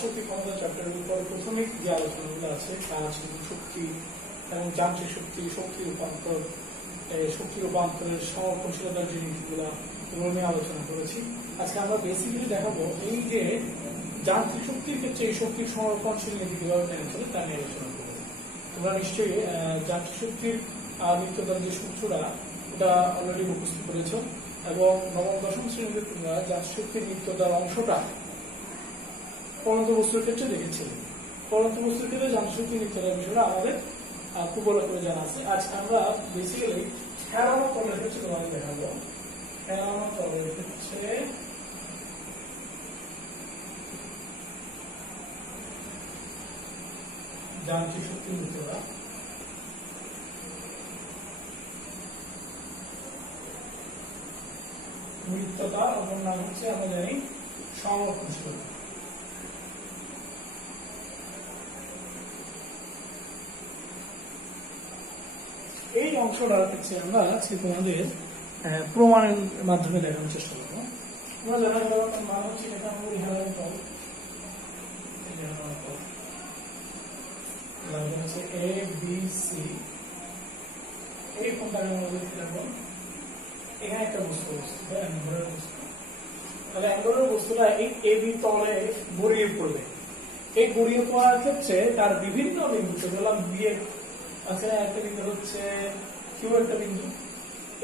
শক্তি ক্ষমতা চ্যাপ্টারের উপর প্রাথমিক যে আলোচনাগুলো আছে কাজ শক্তি এবং যান্ত্রিক শক্তি, শক্তি রূপান্তরের সংরক্ষণশীলতার জিনিসগুলো এগুলো নিয়ে আলোচনা করেছি। আজকে আমরা বেসিক্যালি দেখাবো এই যে যান্ত্রিক শক্তির ক্ষেত্রে এই শক্তির সংরক্ষণশীল নীতি কিভাবে মেনে চলে তা নিয়ে আলোচনা করবো। তোমরা নিশ্চয়ই যান্ত্রিক শক্তির নিত্যতার যে সূত্রটা ওটা অলরেডি মুখস্থ করেছ এবং নবম দশম শ্রেণীতে তোমরা যান্ত্রিক শক্তির নিত্যতার অংশটা পরন্ত বস্তুর ক্ষেত্রে দেখেছিলে। পরন্ত বস্তুর ক্ষেত্রে যান্ত্রিক শক্তির নিত্যতার বিষয়টা আমাদের খুব ভালো করে জানা আছে। আজকে আমরা বেসিক্যালি খেলানো তলের ক্ষেত্রে তোমাদের দেখাবো। খেলানো তলের ক্ষেত্রে যান্ত্রিক শক্তির নিত্যতা অপর নাম হচ্ছে আমরা জানি সংরক্ষণশীলতা। এই অংশটা হচ্ছে আমরা আজকে তোমাদের প্রমাণের মাধ্যমে দেখানোর চেষ্টা করবো। আমরা জানা গেল মান হচ্ছে এটা আমাদের হেলানো তল, হচ্ছে এ বি সি। এই কোনটাকে আমরা লিখতে রাখবো, এখানে একটা বস্তু অ্যাঙ্গুলার বস্তু, তাহলে অ্যাঙ্গুলার বস্তুটা এই এ বি তলে গড়িয়ে পড়বে। এই গড়িয়ে পড়ার ক্ষেত্রে তার বিভিন্ন বিন্দুতে বললাম বি এর আছে একটা বিন্দু হচ্ছে কিউ একটা বিন্দু,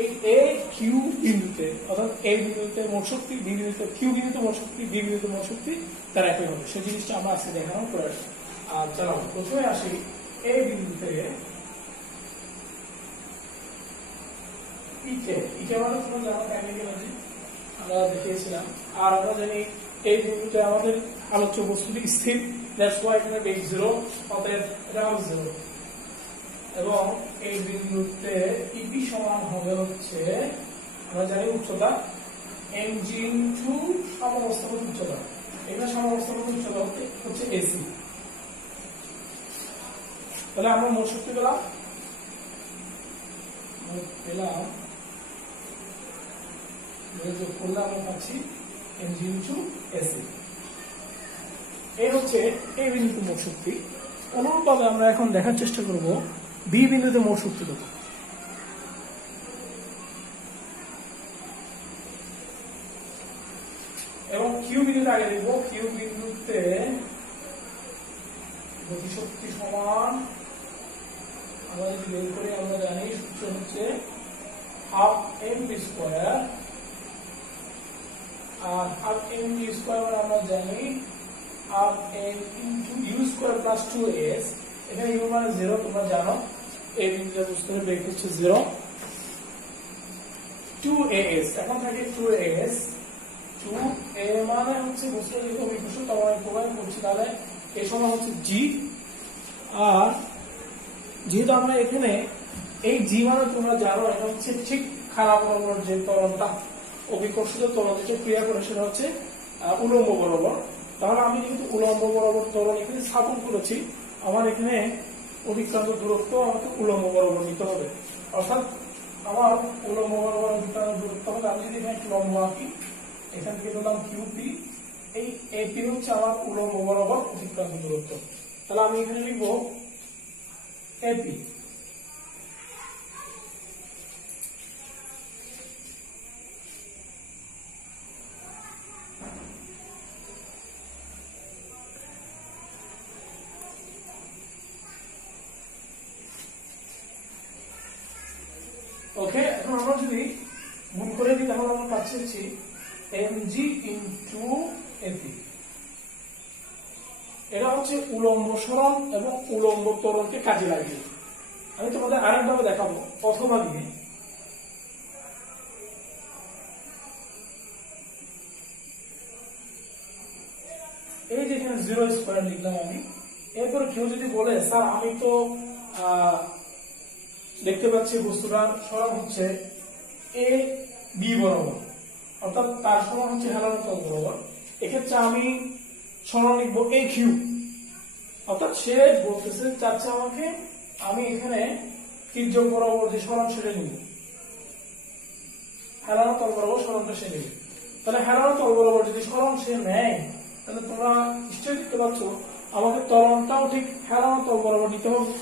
এই এ কিউ বিন্দুতে অর্থাৎ এ বিন্দুতে মোট শক্তি, বি বিন্দুতে কিউ বিন্দুতে মোট শক্তি, বি বিন্দুতে মোট শক্তি তার একই হবে। সেই জিনিসটা আমরা আজকে দেখানোর প্রয়াস চালাবো। প্রথমে আসি এই বিন্দুতে ইকে মানে তোমরা জানো কাইনেটিক এনার্জি আমরা দেখিয়েছিলাম। আর আমরা জানি এই বিন্দুতে আমাদের আলোচ্য বস্তুটি স্থির, দ্যাটস ওয়াই এখানে বেগ 0, অতএব এটা হবে 0। এবং এই বিন্দুতে ইপি সমান হবে হচ্ছে আমরা জানি উচ্চতা mg ইনটু সমঅবস্থাপন উচ্চতা। এখানে সমঅবস্থাপন উচ্চতা হচ্ছে এসি। তাহলে আমরা মোট শক্তি পেলাম যোগ করলে আমরা পাচ্ছি mg ইনটু এসি। এই হচ্ছে এই বিন্দুতে মোট শক্তি। অনুরূপভাবে আমরা এখন দেখার চেষ্টা করব বি বিন্দুতে মোট শক্তি কত। এবং কিউ বিন্দুতে আগে দেখব, কিউ বিন্দুতে গতিশক্তি সমান আমরা যদি বের করি আমরা জানি সূত্র হচ্ছে হাফ এম ভি স্কোয়ার, আর হাফ এম ভি স্কোয়ার আমরা জানি half m into u square plus 2s। এখানে ইউ মানে 0 তোমরা জানো, এই বিন্দুতে বস্তুর বেগ হচ্ছে 0, 2as এখন থাকে 2as, 2a মানে হচ্ছে বস্তুর যে অভিকর্ষণ তখন আমি প্রমাণ করছি, তাহলে এই সময় হচ্ছে g। আর যেহেতু আমরা এখানে এই g মানে তোমরা জানো এটা হচ্ছে ঠিক খারাপ বরাবর যে ত্বরণটা অভিকর্ষিত ত্বরণ যেটা ক্রিয়া করে সেটা হচ্ছে উলম্ব বরাবর। তাহলে আমি যেহেতু উলম্ব বরাবর ত্বরণ এখানে স্থাপন করেছি, আমার এখানে অতিক্রান্ত দূরত্ব আমাকে উলম্ব বরাবর নিতে হবে। অর্থাৎ আমার উলম্ব বরাবর অতিক্রান্ত দূরত্ব হবে, আমি যদি এখানে লম্ব আঁকি, এখান থেকে বললাম কিউপি, এই এপি হচ্ছে আমার উলম্ব বরাবর অতিক্রান্ত দূরত্ব। তাহলে আমি এখানে লিখব এপি। ওকে, এখন আমরা যদি গুণ করে দিই তাহলে আমরা পাচ্ছি mg ইনটু এপি। এটা হচ্ছে উলম্ব সরণ এবং উলম্ব ত্বরণকে কাজে লাগিয়ে। আমি তোমাদের আরেকভাবে দেখাবো, অথবা দিয়ে এই যে এখানে 0 স্কয়ার লিখলাম আমি। এরপর কেউ যদি বলে স্যার আমি তো দেখতে পাচ্ছি বস্তুটা সরণ হচ্ছে এ বি বরাবর, অর্থাৎ তার সমান হচ্ছে হেলানো তল বরাবর, এক্ষেত্রে আমি সরণ লিখবো এ কিউ। অর্থাৎ সে বলতেছে চাচ্ছে আমাকে আমি এখানে তির্যক বরাবর যে সরণ সেটা নিব, হেলানো তল বরাবর সরণটা সে নেবে। তাহলে হেলানো তল বরাবর যদি সরণ সে নেয় তাহলে তোমরা নিশ্চয়ই দেখতে পাচ্ছ আমাকে ত্বরণটাও ঠিক হেলানো তল বরাবর নিতে হবে,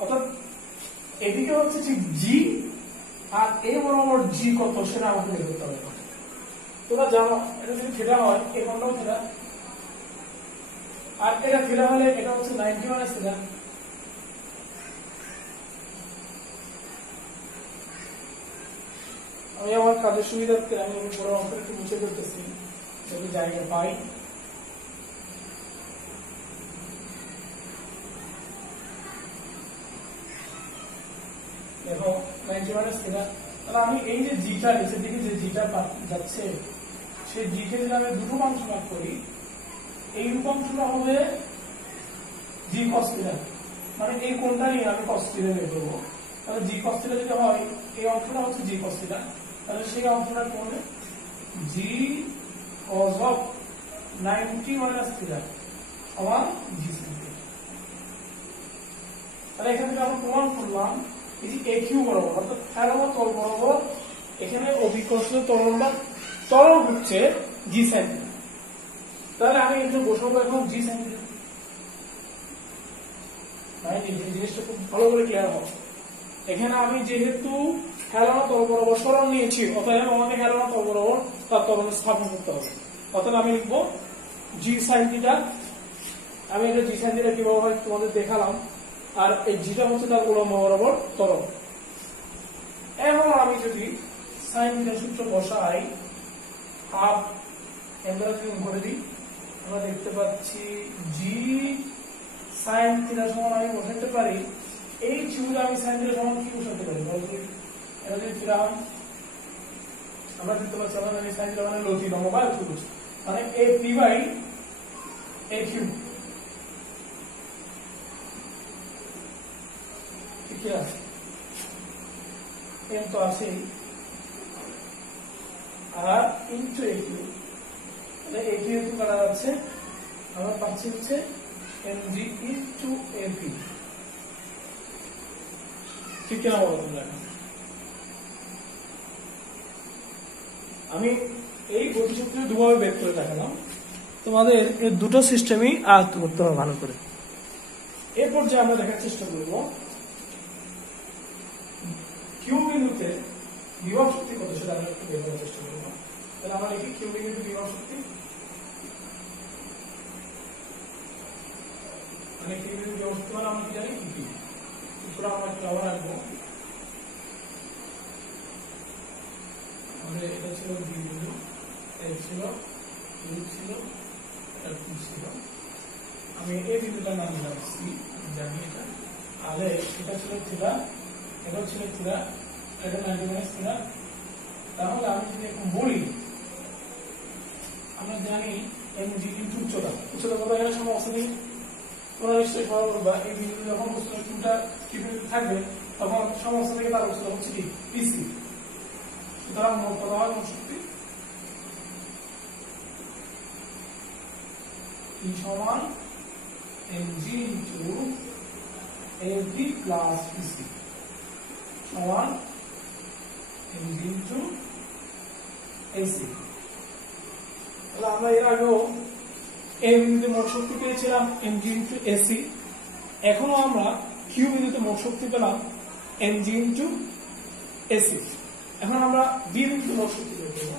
অর্থাৎ এদিকে হচ্ছে ঠিক জি আর এই বরাবর জি কত সেটা আমাকে বের করতে হবে। তোমরা জানো এটা যদি থিটা হয় এই কোণটাও থিটা, আর এটা থিটা হলে এটা হচ্ছে 90 মাইনাস থিটা। আমি আমার কাজের সুবিধার্থে আমি বড় অঙ্কটা একটু মুছে ফেলতেছি যদি জায়গা পাই। দেখো 90 মাইনাস থিটা, তাহলে আমি এই যে জিটা নিচের দিকে যে জিটা যাচ্ছে সেই জিকে যদি আমি দুটো অংশ ভাগ করি, এই রূপাংশটা হবে জি কস থিটা, মানে এই কোণটা নিয়ে আমি কস থিটা বের করবো। তাহলে জি কস থিটা যদি হয় এই অংশটা হচ্ছে জি কস থিটা, তাহলে সেই অংশটা করবে জি কস অফ 90 মাইনাস থিটা সমান জি sin থিটা। তাহলে এখান থেকে আমরা প্রমাণ করলাম এই যে AQ বরাবর অর্থাৎ হেলানো তল বরাবর এখানে অভিকর্ষিত ত্বরণ হচ্ছে জি sin থিটা। তাহলে আমি এখানে বসাবো এখন জি sin থিটা। এই জিনিসটা খুব ভালো করে ক্লিয়ার হবে। এখানে আমি যেহেতু হেলানো তল বরাবর সরণ নিয়েছি, অতএব আমাকে হেলানো তল বরাবর তার ত্বরণ স্থাপন করতে হবে। অতএব আমি লিখবো জি sin থিটা। আমি এটা জি sin থিটা কিভাবে হয় তোমাদের দেখালাম, আর এই জিটা হচ্ছে তার উলম্ব বরাবর ত্বরণ। এখন আমি যদি sin থিটা সূত্র বসাই, হাফ এমরা যদি করে দিই, আমরা দেখতে পাচ্ছি জি sin থিটা সমান আমি বসাতে পারি এই চুলে আমি sin থিটা সমান কি বসাতে পারি বলতো, এটা যদি থিটা হয় আমরা দেখতে পাচ্ছি আমরা এই sin থিটা মানে লতি লম্ব বা ত্রিভুজ, মানে AP বাই AQ ঠিক আছে। এম তো আছে আর ইনটু AQ, তাহলে AQ একটু কাটা যাচ্ছে, আমরা পাচ্ছি হচ্ছে mg ইনটু AP। ঠিক কিনা বলো তোমরা? আমি এই গতিসূত্র দুভাবে বের করে দেখালাম, তোমাদের এই দুটো সিস্টেমই আয়ত্ত করতে হবে ভালো করে। এরপর যে আমরা দেখার চেষ্টা করব কিউ বিন্দুতে বিভব শক্তি কত সেটা আমরা একটু বের করার চেষ্টা করব। তাহলে আমরা লিখি কিউ বিন্দুতে বিভব শক্তি, মানে কিউ বিন্দুতে বিভব শক্তি মানে আমরা কি জানি ইপি। পুরো আমরা একটু আবার রাখবো, আমাদের এটা ছিল বি বিন্দু, এ ছিল ইউ ছিল এটা পি ছিল, আমি এই বিন্দুটার নাম দিলাম সি, জানি এটা, আর এটা ছিল থিটা, এটা ছিল থিটা, এটা 90 মাইনাস থিটা। তাহলে আমি যদি এখন বলি আমরা জানি mg ইনটু উচ্চতা, উচ্চতা কত এর সমস্যা নেই, তোমরা নিশ্চয়ই সবাই বলবা এই বিন্দু যখন উচ্চতা কি বিন্দু থাকবে তখন সমস্যা থেকে তার উচ্চতা হচ্ছে কি পিসি। সুতরাং মোট কত হয় মোট শক্তি E সমান mg into ab plus pc সমান mg ইনটু ac। তাহলে আমরা এর আগেও এই বিন্দুতে মোট শক্তি পেয়েছিলাম mg ইনটু ac, এখনো আমরা কিউ বিন্দুতে মোট শক্তি পেলাম mg ইনটু ac। এখন আমরা বি বিন্দুতে মোট শক্তি বের করব।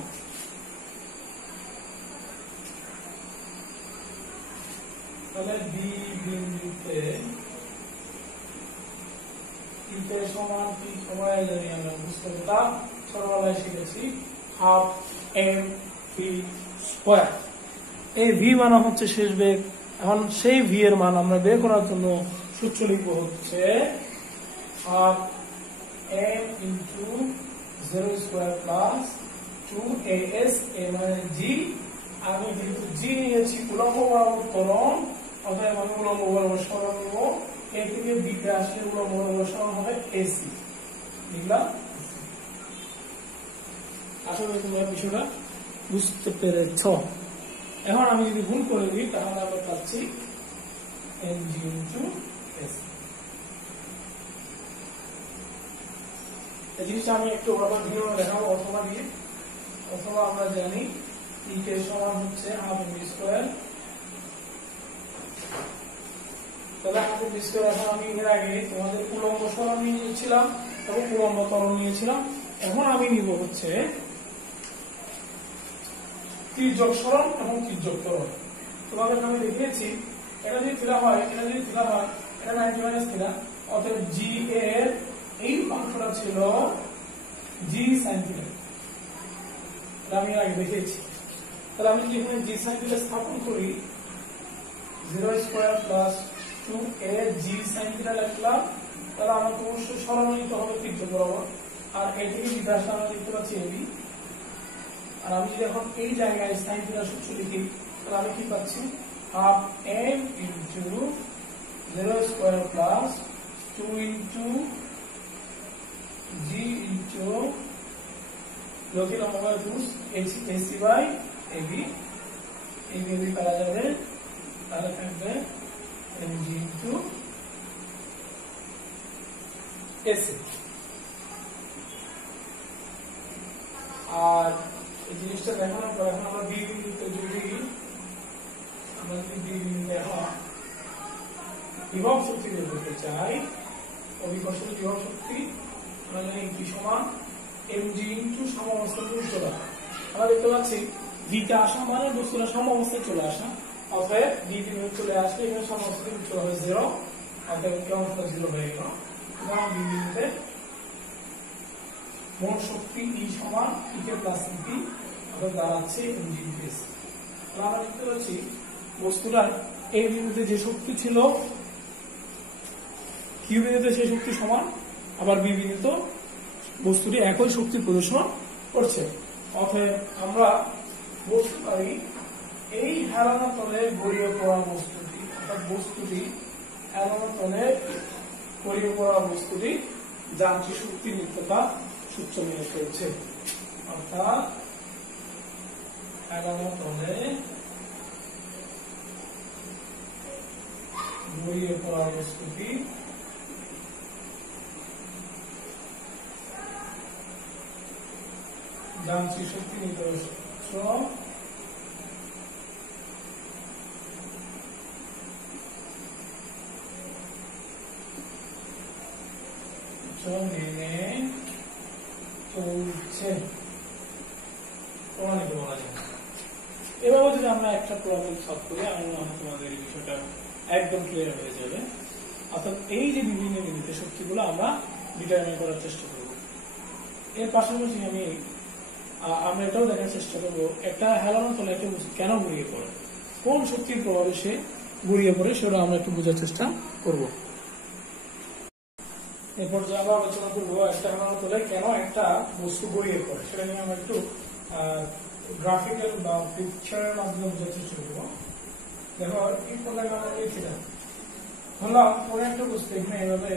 তাহলে বি বিন্দুতে কিউতে সমান কি সবাই জানি আমরা বুঝতে পারতাম, ছোটবেলায় শিখেছি হাফ এম ভি স্কয়ার। এই ভি মান হচ্ছে শেষ বেগ। এখন সেই ভি এর মান আমরা বের করার জন্য সূত্র লিখবো হচ্ছে half m into 0 square plus 2as a মানে জি। আমি যেহেতু জি নিয়েছি উলম্ব বরাবর ত্বরণ, অতএব আমি উলম্ব বরাবর সরণ নেব, এ থেকে বিতে আসলে উলম্ব বরাবর সরণ হবে এসি লিখলাম। আশা করি তোমরা বিষয়টা বুঝতে পেরেছ। এখন আমি যদি গুণ করে দিই তাহলে আমরা পাচ্ছি mg ইনটু এসি। এই জিনিসটা আমি একটু আবার ভিডিও দেখাবো অথবা দিয়ে, অথবা আমরা জানি কে সমান হচ্ছে হাফ এম স্কয়ার। তাহলে হাফ এম স্কয়ার এখন আমি এর আগে তোমাদের উলম্ব সরণ নিয়েছিলাম এবং উলম্ব ত্বরণ নিয়েছিলাম, এখন আমি নিব হচ্ছে তির্যক সরণ এবং তির্যক ত্বরণ। তোমাদের আমি দেখিয়েছি এটা যদি থিটা হয়, এটা যদি থিটা হয়, এটা 90 মাইনাস থিটা, অতএব জি এর এই অংশটা ছিল জি sin থিটা। আমি আগে দেখিয়েছি। তাহলে আমি যদি এখানে জি sin থিটা স্থাপন করি, 0 স্কয়ার প্লাস 2a জি sin থিটা লিখলাম, তাহলে আমাকে অবশ্যই সরণ নিতে হবে তির্যক বরাবর, আর এই থেকে বিকাশটা আমরা দেখতে পাচ্ছি এবি। আর আমি যদি এখন এই জায়গায় sin থিটা সূত্র লিখি, তাহলে আমি কি পাচ্ছি, half m into 0 square plus 2 into g into লঘিমা root ac by ab। ab করা যাবে, তাহলে থাকবে mg ইনটু ac। আর এই জিনিসটা দেখানোর পর এখন আমরা বি বিন্দুতে যদি এখন বিভব শক্তি বের করতে চাই, অভিকর্ষণ বিভব শক্তি আমরা জানি কি সমান mg ইনটু সাম্যাবস্থার উচ্চতা। আমরা দেখতে পাচ্ছি বিতে আসা মানে বস্তুটা সাম্যাবস্থায় চলে আসা, অতএব বি বিন্দু চলে আসলে এখানে সাম্যাবস্থার উচ্চতা হয় 0, অতএব কি অবস্থা 0 হয়ে গেল। সুতরাং বি বিন্দুতে মোট শক্তি E সমান E কে প্লাস EP, অর্থাৎ দাঁড়াচ্ছে mg ইনটু ac। তাহলে আমরা দেখতে পাচ্ছি বস্তুটার এই বিন্দুতে যে শক্তি ছিল কিউ বিন্দুতে সেই শক্তি সমান, আবার বি বিন্দুতে বস্তুটি একই শক্তি প্রদর্শন করছে। অতএব আমরা বলতে পারি এই হেলানো তলে গড়িয়ে পড়া বস্তুটি, অর্থাৎ বস্তুটি হেলানো তলে গড়িয়ে পড়া বস্তুটি যান্ত্রিক শক্তি নিত্যতা সূত্র মেনে চলছে, অর্থাৎ হেলানো তলে গড়িয়ে পড়া বস্তুটি যান্ত্রিক শক্তি নিত্যতা সূত্র মেনে চলছে প্রমাণিত বলা যায়। এভাবে যদি আমরা একটা প্রবলেম সলভ করি, আমি মনে হয় তোমাদের এই বিষয়টা একদম ক্লিয়ার হয়ে যাবে। অর্থাৎ এই যে বিভিন্ন বিন্দুতে শক্তিগুলো আমরা ডিটারমাইন করার চেষ্টা করব। এর পাশাপাশি আমরা এটাও দেখার চেষ্টা করবো একটা হেলানো তলে একটা বস্তু কেন গড়িয়ে পড়ে, কোন শক্তির প্রভাবে সে গড়িয়ে পড়ে, সেটা আমরা একটু বোঝার চেষ্টা করব। এরপর যে আমরা আলোচনা করবো একটা হেলানো তলে কেন একটা বস্তু গড়িয়ে পড়ে, সেটা নিয়ে আমরা একটু গ্রাফিক্যাল বা পিকচারের মাধ্যমে বোঝার চেষ্টা করবো। দেখো এই কোনটাকে আমরা লিখছিলাম, ধরলাম কোনো একটা বস্তু এখানে এভাবে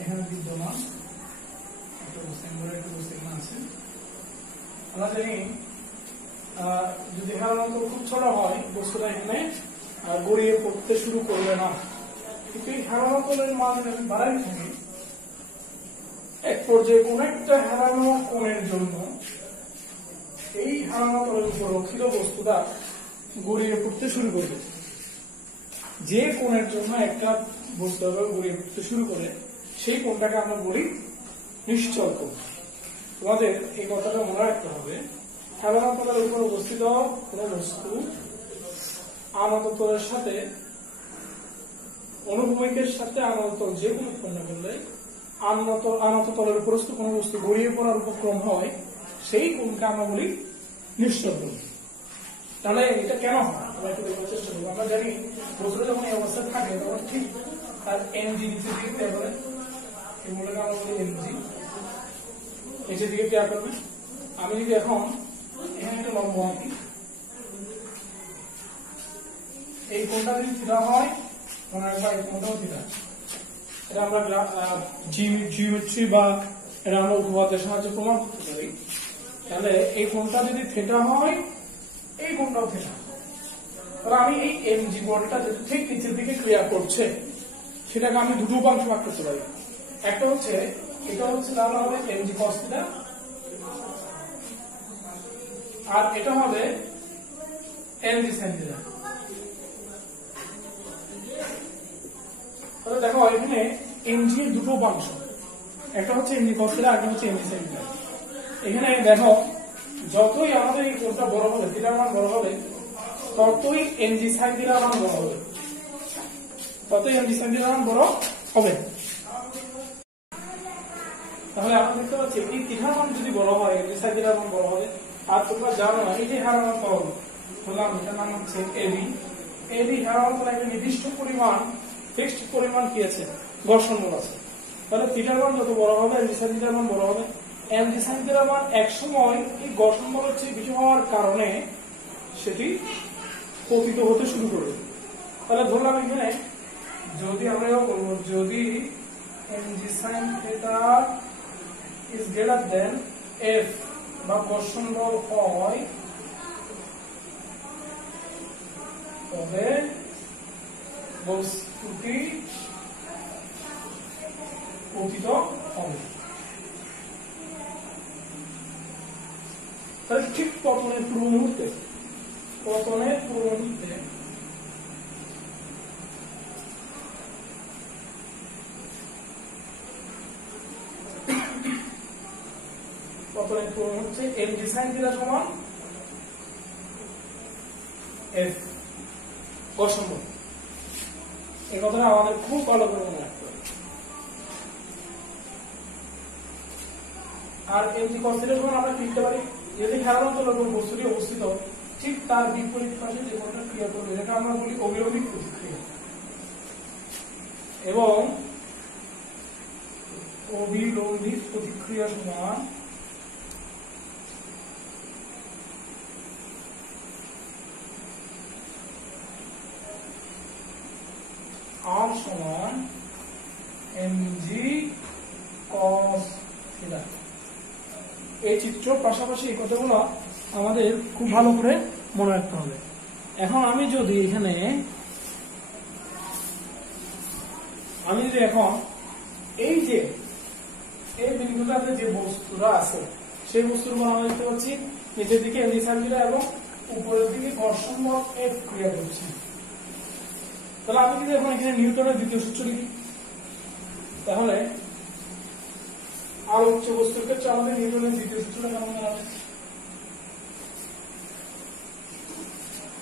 এখানে বিদ্যমান একটা বস্তু, একটা বস্তু এখানে আছে। আমরা জানি যদি হেলানো তল খুব ছোট হয় বস্তুটা এখানে গড়িয়ে পড়তে শুরু করবে না, কিন্তু এই হেলানো তলের মান যদি বাড়াই থাকি, এক পর্যায়ে কোন একটা হেলানো কোণের জন্য এই হেলানো তলের উপর রক্ষিত বস্তুটা গড়িয়ে পড়তে শুরু করবে। যে কোণের জন্য একটা বস্তু গড়িয়ে পড়তে শুরু করে সেই কোণটাকে আমরা বলি নিশ্চল কোণ। তোমাদের এই কথাটা মনে রাখতে হবে, হেলানো তলের উপর অবস্থিত কোন বস্তু আনত তলের সাথে অনুভূমিকের সাথে আনত তল যে কোনো উৎপন্ন করলে আনত তলের উপরস্থ কোন বস্তু গড়িয়ে পড়ার উপক্রম হয়, সেই কোণকে আমরা বলি নিশ্চল কোণ। তাহলে এটা কেন হয় আমরা একটু দেখার চেষ্টা করবো। আমরা জানি বস্তুটা যখন এই অবস্থায় থাকে তখন ঠিক তার এমজি নিচে দিকে ক্রিয়া করে, এই মূলকে আমরা বলি এমজি নিচের দিকে ক্রিয়া করবে। আমি যদি এখন এখানে একটা লম্ব আঁকি, এই কোণটা যদি থিটা হয় মনে রাখবা এই কোণটাও থিটা। এটা আমরা জিওমেট্রি বা এটা আমরা উপপাদ্যের সাহায্যে প্রমাণ করতে পারি। তাহলে এই কোণটা যদি থিটা হয় এই কোণটাও থিটা, তাহলে আমি এই এমজি বলটা যেটা ঠিক নিচের দিকে ক্রিয়া করছে সেটাকে আমি দুটো উপাংশ ভাগ করতে পারি। একটা হচ্ছে এটা হচ্ছে তাহলে হবে এমজি কস থিটা, আর এটা হবে mg sin থিটা। তাহলে দেখো এখানে mg এর দুটো অংশ, একটা হচ্ছে mg cos থিটা, একটা হচ্ছে mg sin থিটা। এখানে দেখো যতই আমাদের এই কোণটা বড় হবে, থিটার মান বড় হবে, ততই mg sin থিটার মান বড় হবে, ততই mg sin থিটার মান বড় হবে। তাহলে আমরা দেখতে পাচ্ছি এই থিটার মান যদি বড় হয়, mg sin থিটার মান বড় হবে। আর তোমরা জানো না এই যে হারানোর তরল বললাম, এটার নাম হচ্ছে এবি। এবি হারানোর তরল একটা নির্দিষ্ট পরিমাণ, ফিক্সড পরিমাণ কি আছে, ঘর্ষণ বল আছে। তাহলে থিটার মান যত বড় হবে mg sin থিটার মান বড় হবে। mg sin থিটার মান এক সময় এই ঘর্ষণ বলের চেয়ে বেশি হওয়ার কারণে সেটি পতিত হতে শুরু করবে। তাহলে ধরলাম এখানে যদি আমরা বলবো, যদি mg sin theta is greater than f বা ঘর্ষণ বল হয়, তবে বস্তুটি পতিত হবে। তাহলে ঠিক পতনের পূর্ব মুহূর্তে, পতনের পূর্ব মুহূর্তে হচ্ছে mg sin থিটা সমান f ঘর্ষণ বল। এই কথাটা আমাদের খুব ভালো করে মনে রাখতে হবে। আর mg cos থিটা সমান আমরা লিখতে পারি, যদি হারানোর তলে কোন বস্তুটি অবস্থিত ঠিক তার বিপরীত পাশে যে কোণটা ক্রিয়া করবে, যেটা আমরা বলি অবিলম্বিত প্রতিক্রিয়া। এবং অবিলম্বিত প্রতিক্রিয়া সমান R সমান mg cos থিটা। এই চিত্র পাশাপাশি এই কথাগুলো আমাদের খুব ভালো করে মনে রাখতে হবে। এখন আমি যদি এখন এই যে এই বিন্দুটাতে যে বস্তুরা আছে সেই বস্তুর মান আমরা দেখতে পাচ্ছি নিচের দিকে mg sin থিটা এবং উপরের দিকে ঘর্ষণ বল F ক্রিয়া করছে। তাহলে আমি যদি এখন এখানে নিউটনের দ্বিতীয় সূত্র লিখি, তাহলে আলোচ্য বস্তুর ক্ষেত্রে আমাদের নিউটনের দ্বিতীয় সূত্রটা কেমন হবে?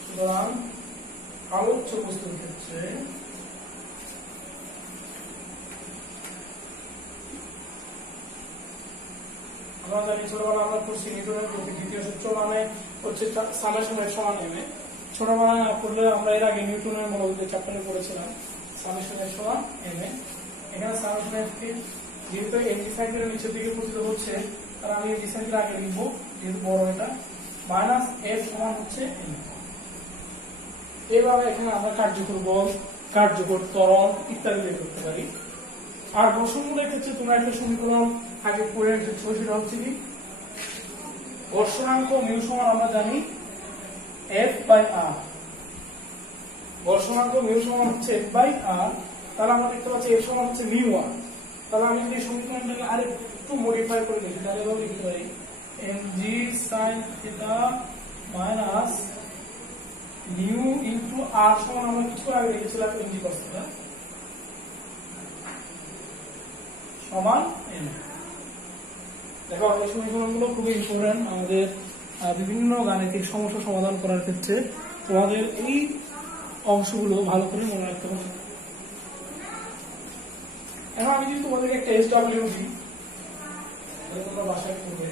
সুতরাং আলোচ্য বস্তুর ক্ষেত্রে আমরা জানি ছোটবেলা আমরা করছি নিউটনের দ্বিতীয় সূত্র মানে হচ্ছে সামেশন এর সমান এমএ। ছোটবেলা না করলে আমরা এর আগে নিউটনের মূলবিদ্যা চ্যাপ্টারে পড়েছিলাম সামেশন এর সমান এমএ। এখানে সামেশন এর যেহেতু mg sin থিটা নিচের দিকে পতিত হচ্ছে, তার আমি mg sin থিটা আগে লিখবো যেহেতু বড়, এটা মাইনাস f সমান হচ্ছে m। এভাবে এখানে আমরা কার্যকর বল, কার্যকর ত্বরণ ইত্যাদি বের করতে পারি। আর ঘর্ষণ বলের ক্ষেত্রে তোমরা একটা সমীকরণ আগে পড়ে রেখেছো, সেটা হচ্ছে কি ঘর্ষণাঙ্ক মিউ সমান আমরা জানি F/R। ঘর্ষণাঙ্ক মিউ সমান হচ্ছে F/R। তাহলে আমরা দেখতে পাচ্ছি F সমান হচ্ছে μ1। তাহলে আমি যদি সমীকরণটাকে আরেকটু মডিফাই করে লিখি, তাহলে এভাবে লিখতে পারি mg sin theta minus mu into r সমান আমরা কিছু আগে লিখেছিলাম mg cos থিটা সমান n। দেখো এই সমীকরণগুলো খুবই ইম্পর্টেন্ট আমাদের বিভিন্ন গাণিতিক সমস্যা সমাধান করার ক্ষেত্রে। তোমাদের এই অংশগুলো ভালো করে মনে রাখতে হবে। এখন আমি যদি তোমাদেরকে একটা SW দিই, তোমরা বাসায় করবে,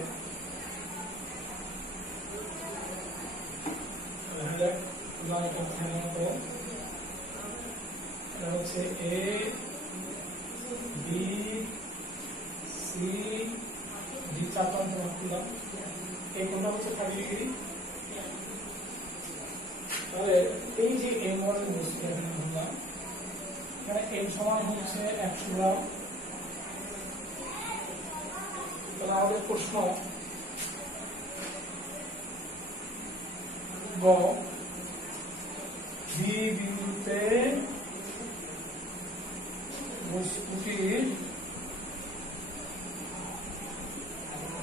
হচ্ছে A B C D চার প্রান্ত রাখলাম, এই কোণটা হচ্ছে 30 ডিগ্রি। তাহলে এই যে M1 বস্তু এখানে ধরলাম, এখানে M সমান হচ্ছে 100 গ্রাম। তাহলে আমাদের প্রশ্ন গ বি বিন্দুতে বস্তুটির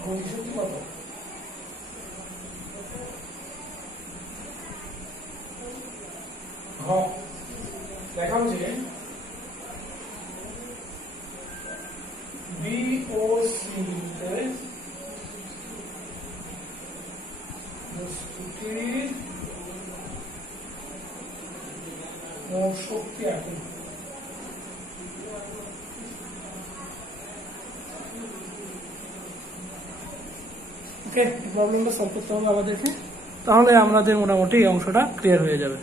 গতিশক্তি কত? দেখাও যে BOC-তে বস্তুটির মোট শক্তি একই। ওকে, প্রবলেমটা সলভ করতে হবে আমাদেরকে, তাহলে আমাদের মোটামুটি এই অংশটা ক্লিয়ার হয়ে যাবে।